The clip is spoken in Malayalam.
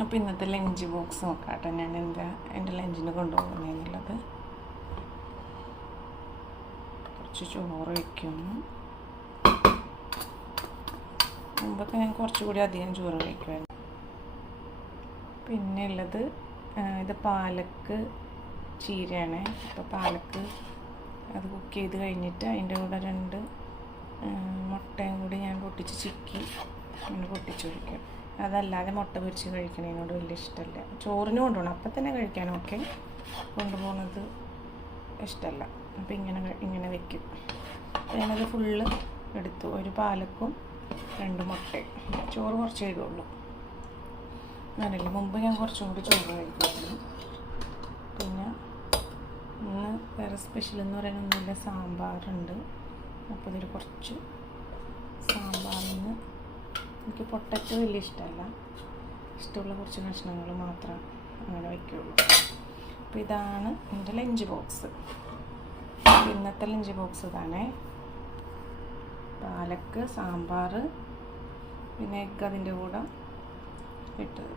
അപ്പോൾ ഇന്നത്തെ ലഞ്ച് ബോക്സ് നോക്കാട്ടെ ഞാൻ എൻ്റെ ലഞ്ചിന് കൊണ്ടുപോകുന്നതെന്നുള്ളത്. കുറച്ച് ചോറ് വയ്ക്കുന്നു. മുമ്പൊക്കെ ഞാൻ കുറച്ചുകൂടി അധികം ചോറ് വയ്ക്കുമായിരുന്നു. പിന്നെ ഉള്ളത് ഇത് പാലക്ക് ചീരയാണ്. അപ്പോൾ പാലക്ക് അത് കുക്ക് ചെയ്ത് കഴിഞ്ഞിട്ട് അതിൻ്റെ കൂടെ 2 മുട്ടയും കൂടി ഞാൻ പൊട്ടിച്ച് ചിക്കി അങ്ങനെ പൊട്ടിച്ചൊഴിക്കും. അതല്ലാതെ മുട്ട പൊരിച്ച് കഴിക്കണതിനോട് വലിയ ഇഷ്ടമല്ല. ചോറിന് കൊണ്ടുപോകണം, അപ്പം തന്നെ കഴിക്കാനൊക്കെ കൊണ്ടുപോകുന്നത് ഇഷ്ടമല്ല. അപ്പോൾ ഇങ്ങനെ വെക്കും. ഞാനത് ഫുള്ള് എടുത്തു. ഒരു പാലക്കും 2 മുട്ടയും. ചോറ് കുറച്ച് കഴിയുള്ളൂ. അങ്ങനെയല്ല, മുമ്പ് ഞാൻ കുറച്ചും കൂടി ചോറ് കഴിക്കുമായിരുന്നു. പിന്നെ ഇന്ന് വേറെ സ്പെഷ്യൽ എന്ന് പറയാനൊന്നുമില്ല, സാമ്പാറുണ്ട്. അപ്പോൾ ഇതിൽ കുറച്ച് സാമ്പാറിൽ നിന്ന് എനിക്ക് പൊട്ടറ്റോ വലിയ ഇഷ്ടമല്ല, ഇഷ്ടമുള്ള കുറച്ച് കഷ്ണങ്ങൾ മാത്രം അങ്ങനെ വയ്ക്കുള്ളൂ. അപ്പോൾ ഇതാണ് എൻ്റെ ലഞ്ച് ബോക്സ്. ഇന്നത്തെ ലഞ്ച് ബോക്സ് ഇതാണേ. പാലക്ക്, സാമ്പാർ, പിന്നെ എഗ്ഗ് അതിൻ്റെ കൂടെ ഇട്ടത്.